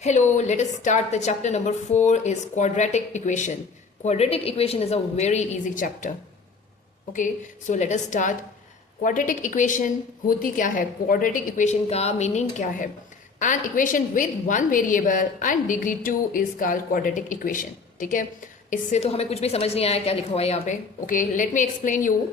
Hello, let us start the chapter number 4 is quadratic equation. Quadratic equation is a very easy chapter. Okay, so let us start. Quadratic equation होती क्या है? Quadratic equation का meaning क्या है? An equation with one variable and degree 2 is called quadratic equation. ठीक है, इससे तो हमें कुछ भी समझ नहीं आया क्या लिखा हुआ है यहाँ पे. Okay, let me explain you.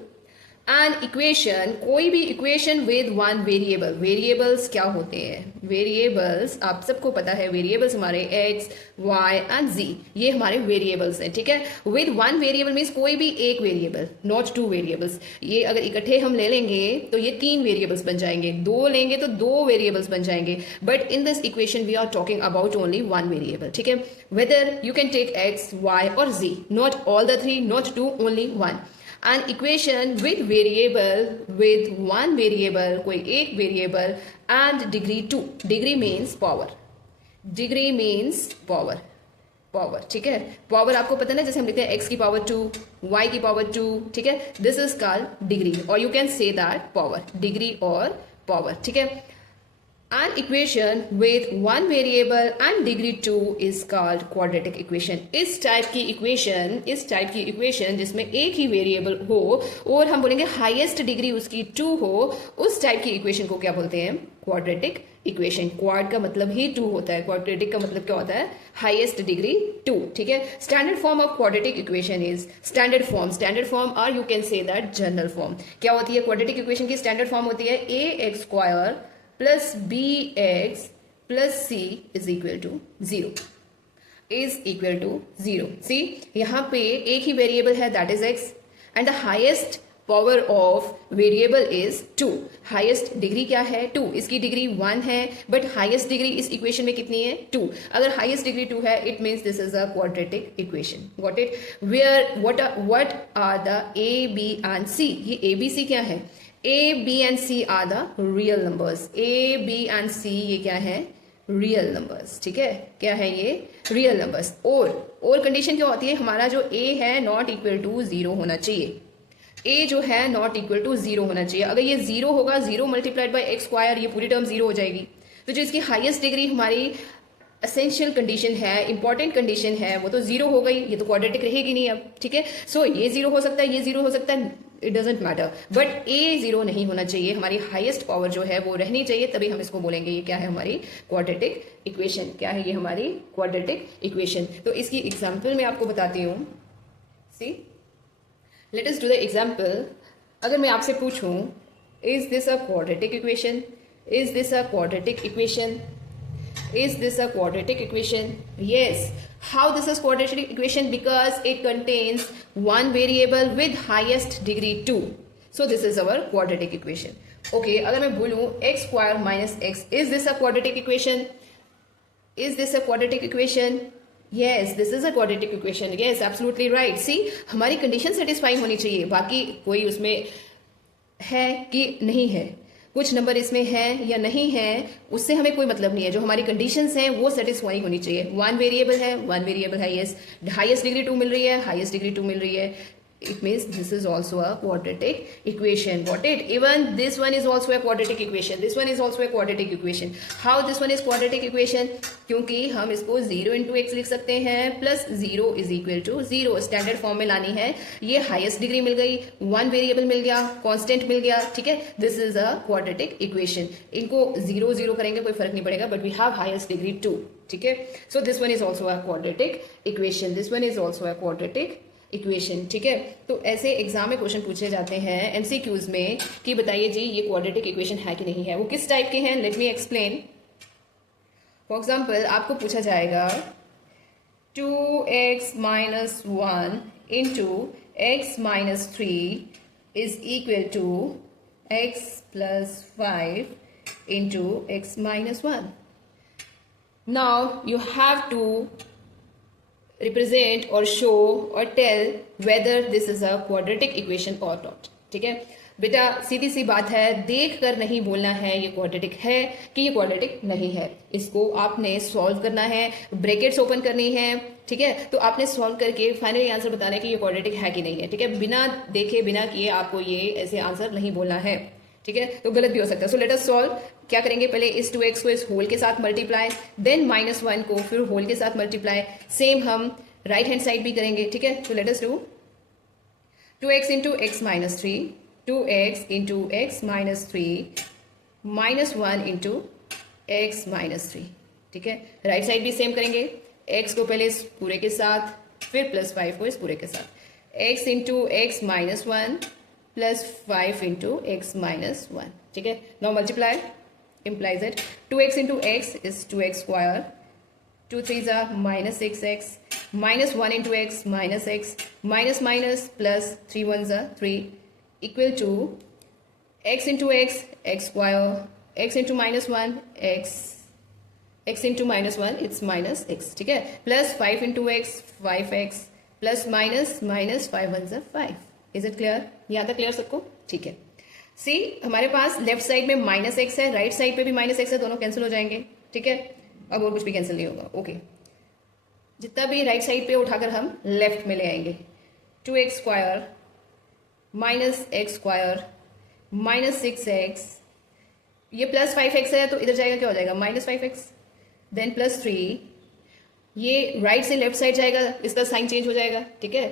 An equation, कोई भी equation with one variable. Variables क्या होते हैं? वेरिएबल्स आप सबको पता है, वेरिएबल्स हमारे एक्स वाई एंड जी, ये हमारे वेरिएबल्स हैं. ठीक है, विद वन वेरिएबल मीन्स कोई भी एक वेरिएबल, नॉट टू वेरिएबल्स. ये अगर इकट्ठे हम ले लेंगे तो ये 3 वेरिएबल्स बन जाएंगे, 2 लेंगे तो 2 वेरिएबल्स बन जाएंगे. But in this equation we are talking about only one variable. ठीक है, whether you can take X Y और Z, not all the 3, not 2, only 1. An equation with variable, with one variable, कोई एक variable and degree 2. Degree means power. Degree means power. Power, ठीक है. Power आपको पता है ना, जैसे हम लिखते हैं x की पावर 2, y की पावर 2. ठीक है, this is called degree or you can say that power. Degree और power. ठीक है. An equation with one variable and degree 2 is called quadratic equation. इस टाइप की इक्वेशन जिसमें एक ही वेरिएबल हो और हम बोलेंगे हाईएस्ट डिग्री उसकी 2 हो, उस टाइप की इक्वेशन को क्या बोलते हैं? Quadratic equation. क्वाड का मतलब ही 2 होता है, क्वाड्रेटिक का मतलब क्या होता है? Highest degree 2. ठीक है. Standard form of quadratic equation is standard form और you can say that general form. क्या होती है क्वाड्रेटिक इक्वेशन की? स्टैंडर्ड फॉर्म होती है ax² plus bx plus c is equal to 0. is equal to 0. See, यहाँ पे एक ही वेरिएबल है, that is x, and the highest power of variable is 2. Highest degree क्या है? 2. इसकी डिग्री 1 है, बट हाईएस्ट डिग्री इस इक्वेशन में कितनी है? 2. अगर हाईएस्ट डिग्री 2 है, it means this is a quadratic equation. Got it? Where what are the a b and c? ये a b c क्या है? A, B and C are the real numbers. A, B and C ये क्या है? Real numbers. ठीक है, क्या है ये? Real numbers. और कंडीशन क्या होती है? हमारा जो A है नॉट इक्वल टू 0 होना चाहिए. A जो है नॉट इक्वल टू 0 होना चाहिए. अगर ये 0 होगा, 0 मल्टीप्लाइड बाई एक्स स्क्वायर, ये पूरी टर्म 0 हो जाएगी. तो जो इसकी हाईएस्ट डिग्री हमारी एसेंशियल कंडीशन है, इंपॉर्टेंट कंडीशन है, वो तो 0 हो गई. ये तो क्वाड्रेटिक रहेगी नहीं अब. ठीक है, सो ये 0 हो सकता है, ये 0 हो सकता है, it doesn't matter, but a 0 नहीं होना चाहिए. हमारी हाईएस्ट पावर जो है वो रहनी चाहिए, तभी हम इसको बोलेंगे ये क्या है? हमारी क्वाड्रेटिक इक्वेशन. क्या है ये? हमारी क्वाड्रेटिक इक्वेशन. तो इसकी एग्जांपल मैं आपको बताती हूँ. See, let us do the example. अगर मैं आपसे पूछूं, is this a quadratic equation? Is this a quadratic equation? Is this a quadratic equation? Yes. How this is quadratic equation? Because it contains one variable with highest degree 2. So this is our quadratic equation. Okay, अगर मैं बोलूँ x² minus x, is this a quadratic equation? Is this a quadratic equation? Yes, this is a quadratic equation. Yes, absolutely right. See, हमारी condition satisfy होनी चाहिए, बाकी कोई उसमें है कि नहीं है, कुछ नंबर इसमें है या नहीं है, उससे हमें कोई मतलब नहीं है. जो हमारी कंडीशंस हैं वो सेटिस्फाई होनी चाहिए. वन वेरिएबल है, यस, हाईएस्ट डिग्री 2 मिल रही है, हाईएस्ट डिग्री 2 मिल रही है. It means this is also a quadratic equation. Got it? Even this one is also a quadratic equation. This one is also a quadratic equation. How this one is quadratic equation? क्योंकि हम इसको 0 into x लिख सकते हैं, plus 0 is equal to 0. Standard form में लानी है. ये हाईएस्ट डिग्री मिल गई, वन वेरिएबल मिल गया, कांस्टेंट मिल गया. ठीक है, this is a quadratic equation. इनको 0 0 करेंगे कोई फर्क नहीं पड़ेगा, but we have highest degree 2. ठीक है, so this one is also a quadratic equation. This one is also a quadratic equation. ठीक है, तो ऐसे एग्जाम में क्वेश्चन पूछे जाते हैं एमसीक्यूज में कि बताइए जी ये क्वाड्रेटिक इक्वेशन है कि नहीं है. वो किस टाइप के हैं? Let me explain. For example आपको पूछा जाएगा 2x minus 1 into x minus 3 is equal to x plus 5 into x minus 1. Now you have to represent or show or tell whether this is a quadratic equation or not. ठीक है बेटा, सीधी सी बात है, देख कर नहीं बोलना है ये क्वाड्रेटिक है कि ये क्वाड्रेटिक नहीं है. इसको आपने सॉल्व करना है, ब्रैकेट्स ओपन करनी है. ठीक है, तो आपने सॉल्व करके फाइनली आंसर बताना है कि ये क्वाड्रेटिक है कि नहीं है. ठीक है, बिना देखे बिना किए आपको ये ऐसे आंसर नहीं बोलना है. ठीक है, तो गलत भी हो सकता है. So let us solve. क्या करेंगे, पहले इस 2x को इस होल के साथ मल्टीप्लाई, देन -1 को फिर होल के साथ मल्टीप्लाई. सेम हम राइट हैंड साइड भी करेंगे. ठीक है, तो late us do 2x into x minus 3, 2x into x minus 3 -1 into x minus 3. ठीक है, राइट साइड भी सेम करेंगे. x को पहले इस पूरे के साथ, फिर +5 को इस पूरे के साथ. x into x minus 1 +5 into x minus 1. ठीक है, now multiply implies it 2x into x is 2x square, 2 3s are -6x, -1 into x minus x, minus minus plus 3 1s are 3 equal to x into x, x square, x into -1 x into -1 it's minus x. ठीक है, plus 5 into x 5x plus minus 5 1s are 5. Is it clear? यहाँ तक clear सबको? ठीक है. सी हमारे पास left side में -x है, राइट साइड पे भी -x है, दोनों कैंसिल हो जाएंगे. ठीक है, अब और कुछ भी कैंसिल नहीं होगा. ओके, जितना भी राइट साइड पे उठाकर हम लेफ्ट में ले आएंगे. 2x square -x square -6x, ये +5x है तो इधर जाएगा, क्या हो जाएगा, -5x, देन +3. ये राइट से लेफ्ट साइड जाएगा, इसका साइन चेंज हो जाएगा. ठीक है,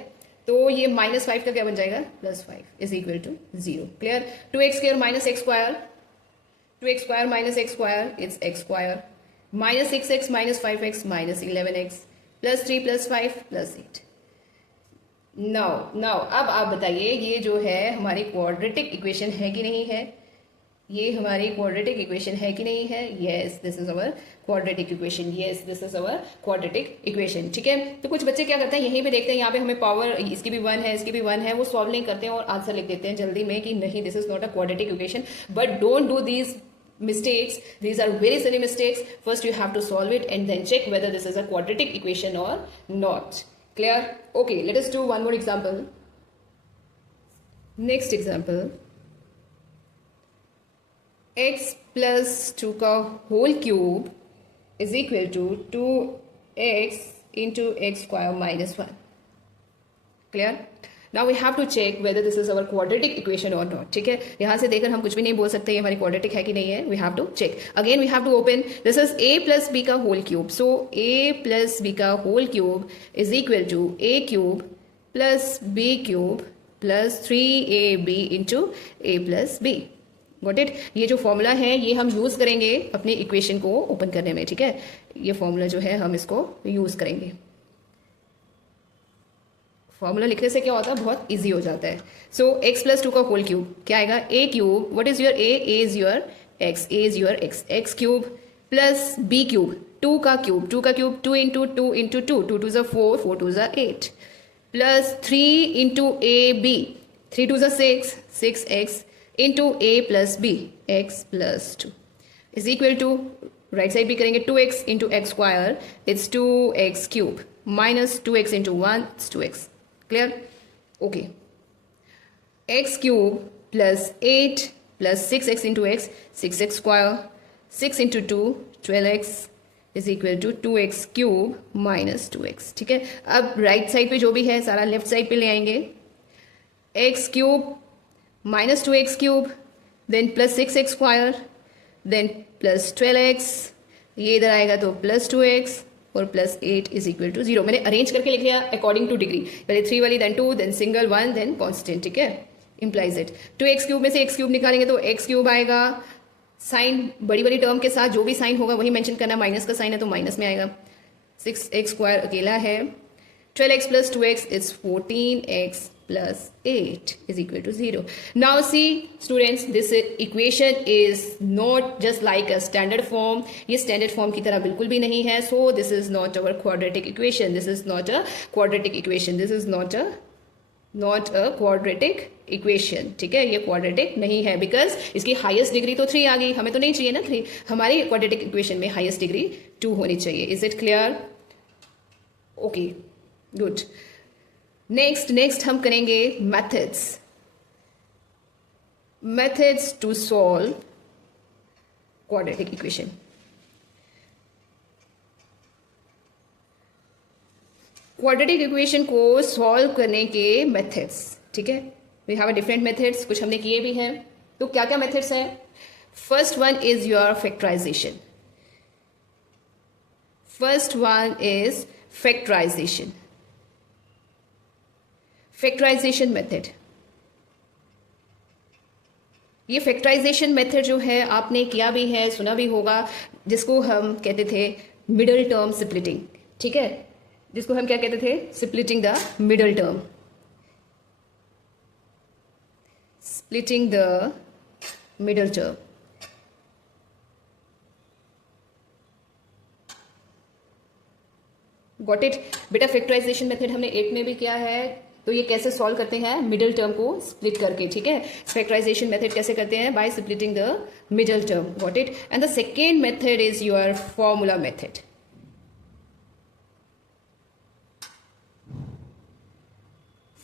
तो ये -5 का क्या बन जाएगा, +5 is equal to 0. Clear. 2x square -x square, 2x square -x square it's x square, -6x -5x -11x +3 +5 +8. Now अब आप बताइए, ये जो है हमारी क्वाड्रेटिक इक्वेशन है कि नहीं है? ये हमारी क्वाड्रेटिक इक्वेशन है कि नहीं है? Yes, this is our quadratic equation. Yes, this is our quadratic equation. ठीक है, तो कुछ बच्चे क्या करते हैं, यहीं पे देखते हैं, यहाँ पे हमें पावर इसकी भी 1 है, इसकी भी 1 है, वो सॉल्व नहीं करते हैं और आंसर लिख देते हैं जल्दी में कि नहीं, this is not a quadratic equation. But don't do these mistakes. These are very silly mistakes. First you have to solve it and then check whether this is a quadratic equation or not. Clear? Okay, let us do one more example. Next example, x plus 2 का whole cube is equal to 2x into x square minus 1. Clear? Now we have to check whether this is our quadratic equation or not. ठीक है, यहाँ से देखकर हम कुछ भी नहीं बोल सकते ये हमारी quadratic है कि नहीं है. We have to check. Again we have to open. This is a plus b का whole cube. So a plus b का whole cube is equal to a cube plus b cube plus 3ab into a plus b. Got it? ये जो formula है ये हम use करेंगे अपनी equation को ओपन करने में. ठीक है, ये फॉर्मूला जो है हम इसको यूज करेंगे. फॉर्मूला लिखने से क्या होता है, बहुत इजी हो जाता है. सो x प्लस 2 का होल क्यूब क्या आएगा, a cube, what is your a is your x, a is your x, x cube plus b cube, 2 का क्यूब, 2 का क्यूब 2 इंटू 2 इंटू 2, 2 2 ज़ा 4, 4 2 ज़ा 8 प्लस 3 इंटू a b, 3 2 ज़ा 6, 6x into a plus b, x plus 2 is equal to, right side भी करेंगे, 2x into x square it's 2x cube minus 2x into 1 it's 2x. Clear? Okay. X cube plus 8 plus 6x into x, 6x square, 6 into 2, 12x is equal to 2x cube minus 2x. ठीक है, अब right side पे जो भी है सारा left side पे ले आएंगे. x cube minus 2x cube then plus 6x square then plus 12x, ये इधर आएगा तो प्लस 2x और प्लस 8 इज इक्वल टू 0. मैंने अरेंज करके लिख लिया अकॉर्डिंग टू डिग्री, पहले 3 वाली then 2 then single 1 then constant. ठीक है, इंप्लाइज इट. 2x क्यूब में से x क्यूब निकालेंगे तो x क्यूब आएगा, साइन बड़ी बड़ी टर्म के साथ जो भी साइन होगा वही मेंशन करना, माइनस का साइन है तो माइनस में आएगा. 6x स्क्वायर अकेला है, 12x plus 2x is 14x plus 8 is equal to 0. Now see students, this equation is not just like a standard form. ये standard form की तरह बिल्कुल भी नहीं है. So this is not our quadratic equation. This is not a quadratic equation. This is not a quadratic equation. ठीक है, ये quadratic नहीं है because इसकी highest degree तो 3 आ गई, हमें तो नहीं चाहिए ना 3, हमारी quadratic equation में highest degree 2 होनी चाहिए. Is it clear? Okay, good. Next हम करेंगे methods to solve quadratic equation. Quadratic equation को सॉल्व करने के मेथड्स. ठीक है, we have a different methods, कुछ हमने किए भी हैं तो क्या क्या मेथड्स हैं? First one is your factorization. First one is factorization. Factorization method. ये फैक्टराइजेशन मेथड जो है आपने किया भी है, सुना भी होगा, जिसको हम कहते थे मिडल टर्म स्प्लिटिंग. ठीक है, जिसको हम क्या कहते थे? Splitting the middle term. Splitting the middle term. Got it? बेटा फैक्टराइजेशन मेथड हमने 8 में भी किया है. तो ये कैसे सॉल्व करते हैं? मिडिल टर्म को स्प्लिट करके. ठीक है, फैक्टराइजेशन मेथड कैसे करते हैं? By splitting the middle term. Got it? And the second method is your formula method.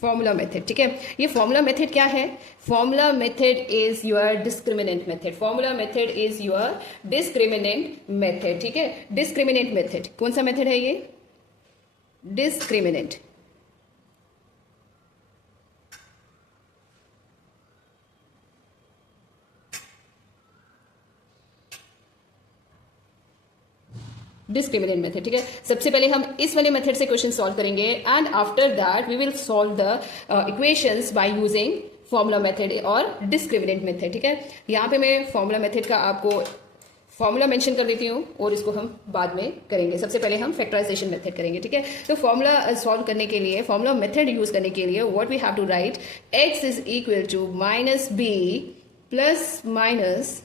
Formula method. ठीक है, ये फॉर्मूला मेथड क्या है? Formula method is your discriminant method. Formula method is your discriminant method. ठीक है, discriminant method कौन सा method है? ये डिस्क्रिमिनेंट. Discriminant method. ठीक है, सबसे पहले हम इस वाले मेथड से क्वेश्चन सॉल्व करेंगे and after that we will solve the equations by using formula method और डिस्क्रिमिनेंट मेथड. ठीक है, यहाँ पे मैं फॉर्मूला मेथड का आपको फॉर्मूला मेंशन कर देती हूँ और इसको हम बाद में करेंगे. सबसे पहले हम फैक्टराइजेशन मेथड करेंगे. ठीक है, तो फॉर्मूला सॉल्व करने के लिए, फॉर्मूला मेथड यूज करने के लिए what we have to write, x is equal to minus B plus minus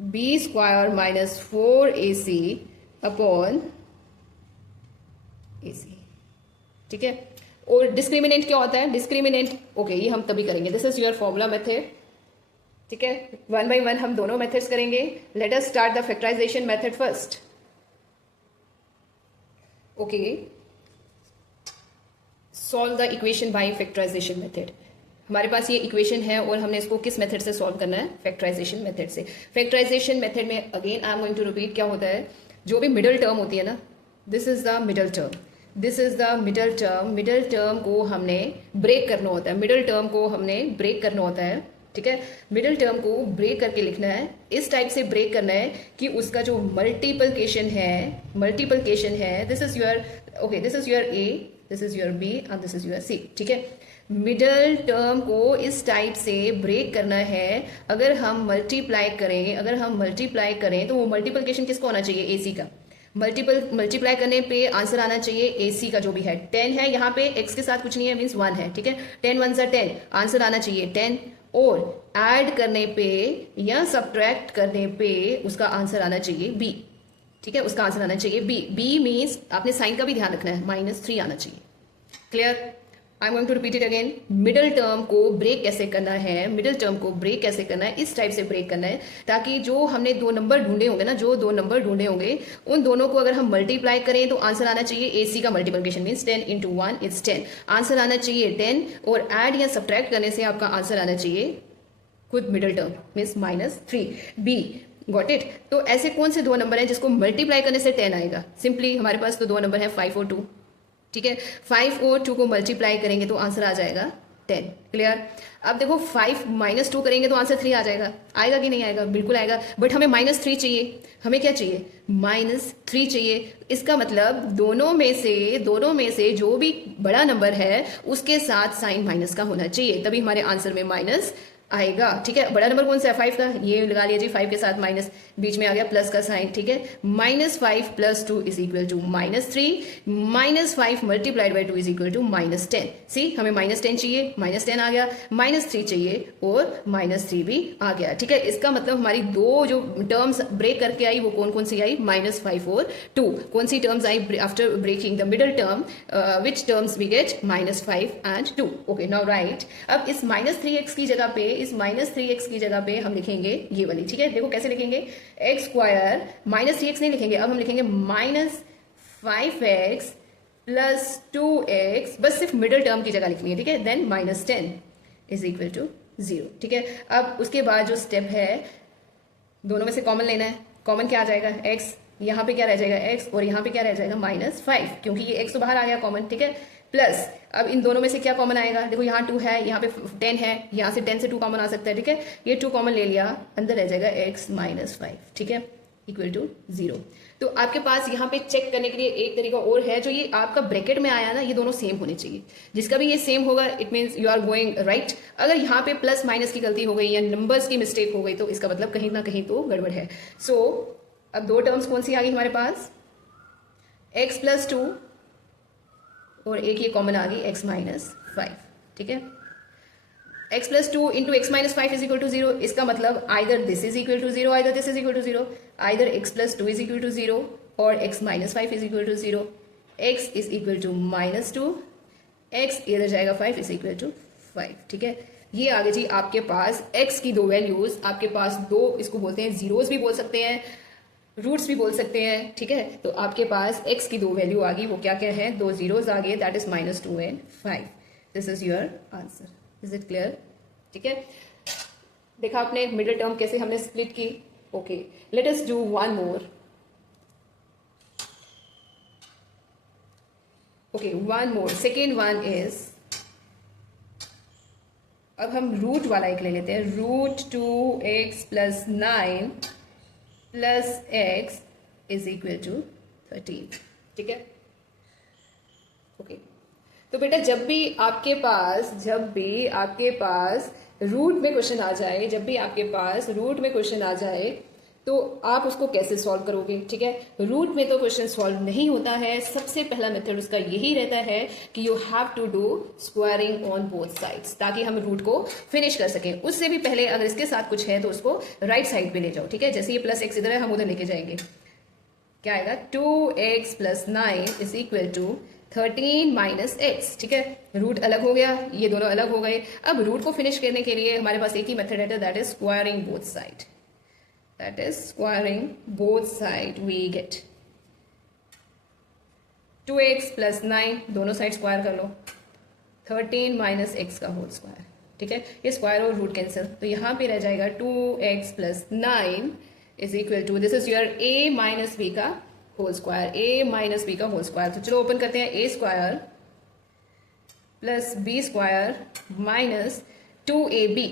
B square minus 4ac upon AC. ठीक है, और डिस्क्रिमिनेंट क्या होता है? डिस्क्रिमिनेंट ओके ये हम तभी करेंगे. This is your formula method. ठीक है, वन बाय वन हम दोनों मेथड्स करेंगे. Let us start the factorization method first. Okay, solve the equation by factorization method. हमारे पास ये इक्वेशन है और हमने इसको किस मेथड से सॉल्व करना है? फैक्टराइजेशन मेथड से. फैक्टराइजेशन मेथड में again I am going to repeat, क्या होता है? जो भी मिडल टर्म होती है ना, this is the middle term. This is the middle term. Middle term को हमने ब्रेक करना होता है. मिडल टर्म को हमने ब्रेक करना होता है. ठीक है, मिडिल टर्म को ब्रेक करके लिखना है. इस टाइप से ब्रेक करना है कि उसका जो मल्टीप्लिकेशन है, this is your okay, this is your A, this is your B and this is your C. ठीक है, मिडल टर्म को इस टाइप से ब्रेक करना है. अगर हम मल्टीप्लाई करें तो वो मल्टीप्लिकेशन किसको होना चाहिए? AC का. मल्टीप्लाई करने पे आंसर आना चाहिए AC का जो भी है. 10 है यहाँ पे, x के साथ कुछ नहीं है, मीन्स 1 है. ठीक है, 10 1 ज़ा 10, आंसर आना चाहिए 10. और ऐड करने पे या सब्ट्रैक्ट करने पे उसका आंसर आना चाहिए B. ठीक है, उसका आंसर आना चाहिए B मीन्स आपने साइन का भी ध्यान रखना है, -3 आना चाहिए. Clear? I am going to repeat it again. Middle term को ब्रेक कैसे करना है? मिडिल टर्म को ब्रेक कैसे करना है? इस टाइप से ब्रेक करना है ताकि जो हमने 2 नंबर ढूंढे होंगे ना, जो 2 नंबर ढूंढे होंगे उन दोनों को अगर हम मल्टीप्लाई करें तो आंसर आना चाहिए AC का multiplication means 10 into 1 is 10. Answer आना चाहिए 10 और ऐड या सब्ट्रैक्ट करने से आपका आंसर आना चाहिए खुद middle term means -3 B. Got it? तो ऐसे कौन से 2 नंबर हैं जिसको मल्टीप्लाई करने से 10 आएगा? सिंपली हमारे पास तो 2 नंबर है 5 और 2. ठीक है, 5 और 2 को मल्टीप्लाई करेंगे तो आंसर आ जाएगा 10. क्लियर? अब देखो 5 - 2 करेंगे तो आंसर 3 आ जाएगा. आएगा कि नहीं आएगा? बिल्कुल आएगा. बट हमें -3 चाहिए. हमें क्या चाहिए? -3 चाहिए. इसका मतलब दोनों में से जो भी बड़ा नंबर है उसके साथ साइन माइनस का होना चाहिए, तभी हमारे आंसर में माइनस आएगा. ठीक है, बड़ा नंबर कौन सा है? 5 का. ये लगा लिया जी, 5 के साथ माइनस बीच में आ गया प्लस का साइन. ठीक है, -5 + 2 is equal to -3. -5 multiplied by 2 is equal to -10. See, हमें -10 चाहिए, -10 आ गया. -3 चाहिए और -3 भी आ गया. ठीक है, इसका मतलब हमारी 2 जो टर्म्स ब्रेक करके आई वो कौन कौन सी आई? -5 और 2. कौन सी terms I after breaking the middle term? Which terms we get? -5 and 2. Okay, now right. अब इस -3x की जगह पे, इस -3x की जगह पे हम लिखेंगे ये वाली. ठीक है, देखो कैसे लिखेंगे? x स्क्वायर -3x नहीं लिखेंगे, अब हम लिखेंगे -5x + 2x. बस सिर्फ मिडिल टर्म की जगह लिखनी है. ठीक है, देन -10 इज इक्वल टू 0. ठीक है, अब उसके बाद जो स्टेप है दोनों में से कॉमन लेना है. कॉमन क्या आ जाएगा? x. यहाँ पे क्या रह जाएगा? x और यहाँ पे क्या रह जाएगा? -5, क्योंकि ये x तो बाहर आ गया कॉमन. ठीक है, प्लस अब इन दोनों में से क्या कॉमन आएगा, देखो यहाँ 2 है, यहाँ पे 10 है, यहाँ से 10 से 2 कॉमन आ सकता है, ठीक है, ये 2 कॉमन ले लिया, अंदर रह जाएगा x माइनस 5, ठीक है, इक्वल टू 0। तो आपके पास यहाँ पे चेक करने के लिए एक तरीका और है, जो ये आपका ब्रैकेट में आया ना, ये दोनों सेम होने चाहिए, जिसका भी ये सेम होगा it means you are going right. अगर यहाँ पे प्लस माइनस की गलती हो गई या नंबर्स की मिस्टेक हो गई तो इसका मतलब कहीं ना कहीं तो गड़बड़ है। सो अब दो टर्म्स कौन सी आ गई हमारे पास, x प्लस 2 और एक ये कॉमन आ गई x माइनस 5, ठीक है, x plus 2 into x minus 5 is equal to 0। इसका मतलब either this is equal to 0, either this is equal to 0, either x plus 2 is equal to 0 और x minus 5 is equal to 0, x is equal to minus 2, x इधर जाएगा 5 is equal to 5, ठीक है। ये आगे जी आपके पास x की दो वैल्यूज, आपके पास दो, इसको बोलते हैं जीरोस भी बोल सकते हैं, रूट्स भी बोल सकते हैं, ठीक है। तो आपके पास x की दो वैल्यू आ गई, वो क्या क्या है, दो जीरोस आ गए, that is minus 2 and 5। This is your answer. Is it clear, ठीक है। देखा आपने मिडिल टर्म कैसे हमने स्प्लिट की। Okay, let us do one more. Okay, one more, second one is, अब हम रूट वाला एक ले लेते हैं, root 2x plus 9 plus x is equal to 13, ठीक है। ओके, तो बेटा जब भी आपके पास रूट में क्वेश्चन आ जाए, तो आप उसको कैसे सॉल्व करोगे, ठीक है। रूट में तो क्वेश्चन सॉल्व नहीं होता है, सबसे पहला मेथड उसका यही रहता है कि you have to do squaring on both sides, ताकि हम रूट को फिनिश कर सकें। उससे भी पहले अगर इसके साथ कुछ है तो उसको राइट साइड पे ले जाओ, ठीक है। जैसे ये प्लस x इधर है, हम उधर लेके जाएंगे, क्या आएगा, 2x plus 9 is equal to 13 minus x, ठीक है। रूट अलग हो गया, ये दोनों अलग हो गए। अब रूट को फिनिश करने के लिए हमारे पास एक ही मेथड है, that is squaring both side, that is squaring both side, we get 2x plus 9, दोनों साइड स्क्वायर कर लो, 13 माइनस x का होल स्क्वायर, ठीक है। ये स्क्वायर और रूट कैंसिल, तो यहाँ पे रह जाएगा 2x plus 9 is equal to, this is your a minus b का whole square, a minus b का होल स्क्वायर। तो चलो ओपन करते हैं, a square plus b square minus 2ab,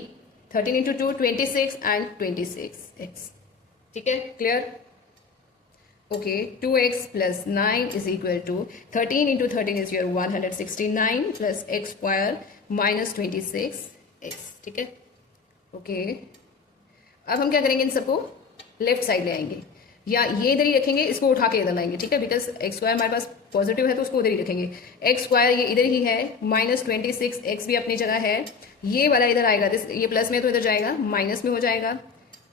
13 into 2 26 and 26x, ठीक है, clear. Okay, 2x plus 9 is equal to 13 into 13 is your 169 plus x square minus 26x, ठीक है। Okay, अब हम क्या करेंगे, इन सबको लेफ्ट साइड ले आएंगे, या ये इधर ही रखेंगे, इसको उठा के इधर लाएंगे, ठीक है, बिकॉज x स्क्वायर हमारे पास पॉजिटिव है तो उसको उधर ही रखेंगे। x स्क्वायर ये इधर ही है, माइनस 26x भी अपनी जगह है, ये वाला इधर आएगा, ये प्लस में तो इधर जाएगा, माइनस में हो जाएगा,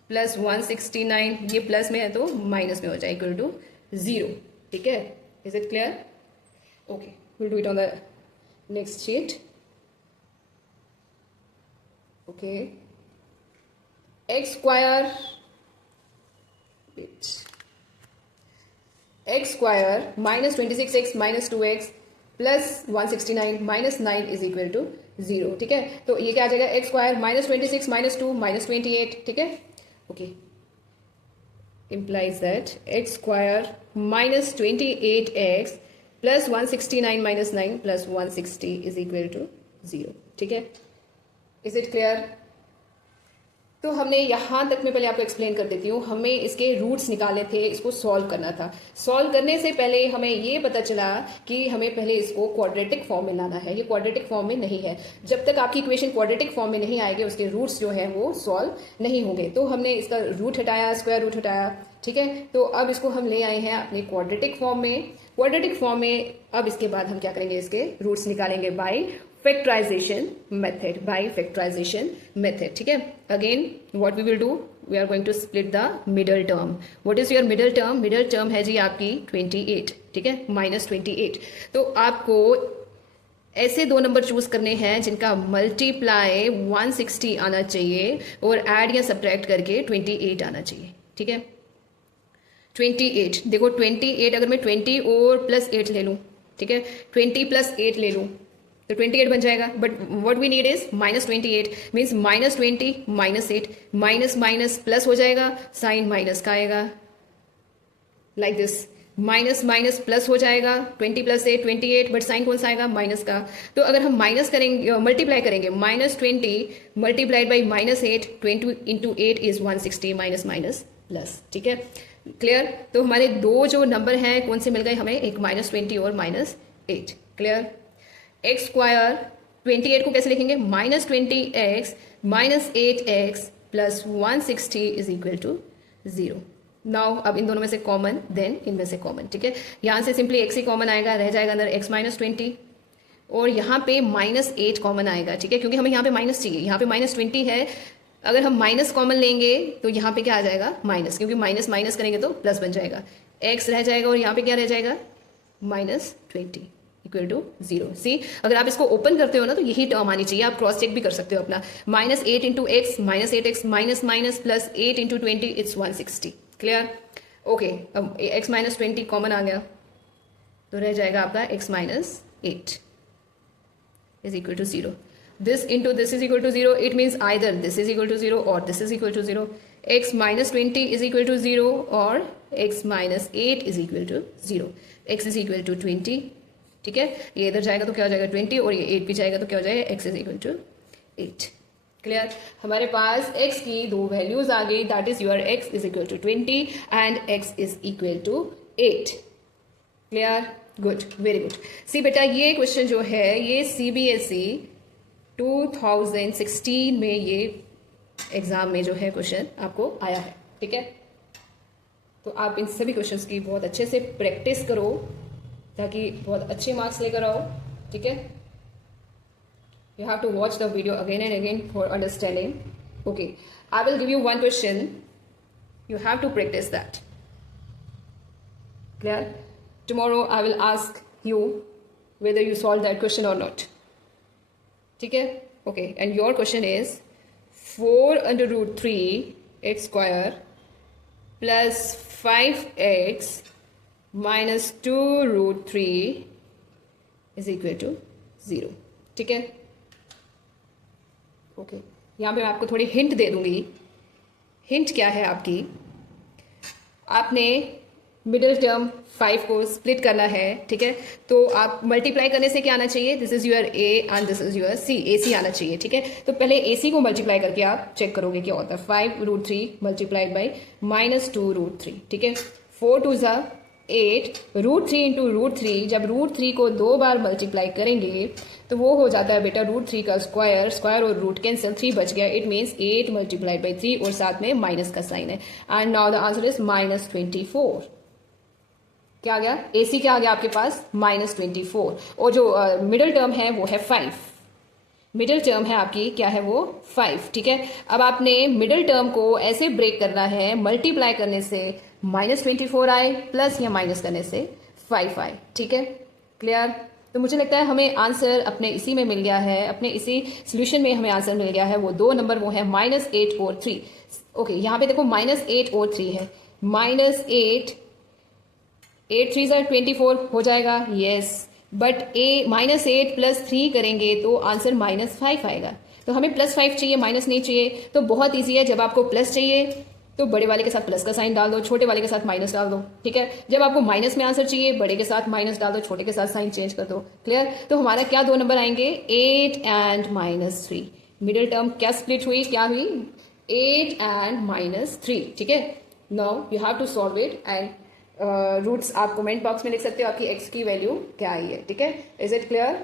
प्लस 169 ये प्लस में है तो माइनस में हो जाएगा, इक्वल टू 0, ठीक है। Is it clear? Okay, will do it on the next sheet. Okay, x square minus 26x minus 2x plus 169 minus 9 is equal to 0, ठीक है। तो ये क्या आ जाएगा, x square minus 26 minus 2 minus 28, ठीक है। Okay, implies that x square minus 28x plus 169 minus 9 plus 160 is equal to 0, ठीक है। Is it clear? तो हमने यहाँ तक मैं पहले आपको एक्सप्लेन कर देती हूँ, हमें इसके रूट्स निकालने थे, इसको सॉल्व करना था। सॉल्व करने से पहले हमें ये पता चला कि हमें पहले इसको क्वाड्रेटिक फॉर्म में लाना है, ये क्वाड्रेटिक फॉर्म में नहीं है। जब तक आपकी इक्वेशन क्वाड्रेटिक फॉर्म में नहीं आएगी, उसके रूट्स जो है वो सॉल्व नहीं होंगे। तो हमने इसका रूट हटाया, स्क्वायर रूट हटाया, ठीक है। तो अब इसको हम ले आए हैं अपने क्वाड्रेटिक फॉर्म में। अब इसके बाद हम क्या करेंगे, इसके रूट्स निकालेंगे बाय factorization method, ठीक है। Again what we will do, we are going to split the middle term. What is your middle term? Middle term है जी आपकी 28, ठीक है, माइनस 28। तो आपको ऐसे दो नंबर चूज करने हैं जिनका मल्टीप्लाई 160 आना चाहिए और ऐड या सब्ट्रैक्ट करके 28 आना चाहिए, ठीक है। 28, देखो 28 अगर मैं 20 और प्लस 8 ले लूँ, ठीक है, 20 प्लस 8 ले लूँ तो 28 बन जाएगा। But what we need is minus 28, means minus 20 minus 8, minus minus plus हो जाएगा, साइन माइनस का आएगा, like this. Minus minus plus हो जाएगा, 20 प्लस 8 28, बट साइन कौन सा आएगा, माइनस का। तो अगर हम माइनस करेंगे, मल्टीप्लाई करेंगे, -20 multiplied by -8, 20 into 8 is 160, minus minus plus, ठीक है, क्लियर। तो हमारे दो जो नंबर हैं कौन से मिल गए हमें, एक -20 और -8, क्लियर। एक्स स्क्वायर 28 को कैसे लिखेंगे, -20x -8x plus 160 is equal to 0। Now अब इन दोनों में से कॉमन, देन इनमें से कॉमन, ठीक है। यहाँ से सिंपली x ही कॉमन आएगा, रह जाएगा अंदर x -20, और यहाँ पे -8 कॉमन आएगा, ठीक है, क्योंकि हमें यहाँ पे माइनस चाहिए, यहाँ पे -20 है। अगर हम माइनस कॉमन लेंगे तो यहाँ पे क्या आ जाएगा, माइनस, क्योंकि माइनस माइनस करेंगे तो प्लस बन जाएगा, x रह जाएगा और यहाँ पे क्या रह जाएगा, -20 इक्वल टू 0। सी, अगर आप इसको ओपन करते हो ना तो यही टर्म आनी चाहिए, आप क्रॉस चेक भी कर सकते हो अपना, -8 into x -8x minus minus plus 8 into 20 it's 160, clear. Okay, अब x -20 कॉमन आ गया तो रह जाएगा आपका x -8 is equal to 0। this into this is equal to 0, it means either this is equal to 0 or this is equal to 0. x -20 is equal to 0 or x -8 is equal to 0. x is equal to 20, ठीक है, ये इधर जाएगा तो क्या हो जाएगा 20, और ये 8 भी जाएगा तो क्या हो जाएगा, x is equal to 8, clear. हमारे पास x की दो वैल्यूज आ गई, that is your x is equal to 20 and x is equal to 8, clear, good, very good. See बेटा, ये क्वेश्चन जो है ये CBSE 2016 में ये एग्जाम में जो है क्वेश्चन आपको आया है, ठीक है। तो आप इन सभी क्वेश्चंस की बहुत अच्छे से प्रैक्टिस करो ताकि बहुत अच्छे मार्क्स लेकर आओ, ठीक है। You have to watch the video again and again for understanding. Okay, I will give you one question, you have to practice that, clear. Tomorrow I will ask you whether you solve that question or not, ठीक है। Okay, and your question is 4√3 x square plus 5x minus 2√3 is equal to 0, ठीक है। Okay, यहाँ पे मैं आपको थोड़ी hint दे दूंगी। हिंट क्या है आपकी, आपने मिडिल टर्म 5 को स्प्लिट करना है, ठीक है। तो आप मल्टीप्लाई करने से क्या आना चाहिए, this is your a and this is your c, ac आना चाहिए, ठीक है। तो पहले ac को मल्टीप्लाई करके आप चेक करोगे क्या होता है, 5√3 मल्टीप्लाइड बाई -2√3, ठीक है। 4 2 ज़ा 8, √3 इंटू √3, जब √3 को 2 बार मल्टीप्लाई करेंगे तो वो हो जाता है बेटा √3 का स्क्वायर, स्क्वायर और रूट कैंसिल, 3 बच गया, इट मीन्स 8 मल्टीप्लाइड बाई 3 और साथ में माइनस का साइन है, and now the answer is -24। क्या आ गया, AC क्या आ गया आपके पास, -24, और जो मिडिल टर्म है वो है 5, मिडिल टर्म है आपकी क्या है वो 5, ठीक है। अब आपने मिडिल टर्म को ऐसे ब्रेक करना है, मल्टीप्लाई करने से -24 आए, प्लस या माइनस करने से 5 आए, ठीक है, क्लियर। तो मुझे लगता है हमें आंसर अपने इसी में मिल गया है, अपने इसी सोल्यूशन में हमें आंसर मिल गया है। वो दो नंबर वो है -8 और 3। ओके, यहाँ पे देखो -8 और 3 है, -8 8 3 ज़ा 24 हो जाएगा, यस, बट -8 प्लस 3 करेंगे तो आंसर -5 आएगा। तो हमें +5 चाहिए, माइनस नहीं चाहिए। तो बहुत ईजी है, जब आपको प्लस चाहिए तो बड़े वाले के साथ प्लस का साइन डाल दो, छोटे वाले के साथ माइनस डाल दो, ठीक है। जब आपको माइनस में आंसर चाहिए, बड़े के साथ माइनस डाल दो, छोटे के साथ साइन चेंज कर दो, क्लियर। तो हमारा क्या दो नंबर आएंगे, 8 एंड -3। मिडिल टर्म क्या स्प्लिट हुई, क्या हुई, 8 एंड -3, ठीक है। Now you have to solve it and roots आप कमेंट बॉक्स में लिख सकते हो, आपकी x की वैल्यू क्या आई है, ठीक है। Is it clear.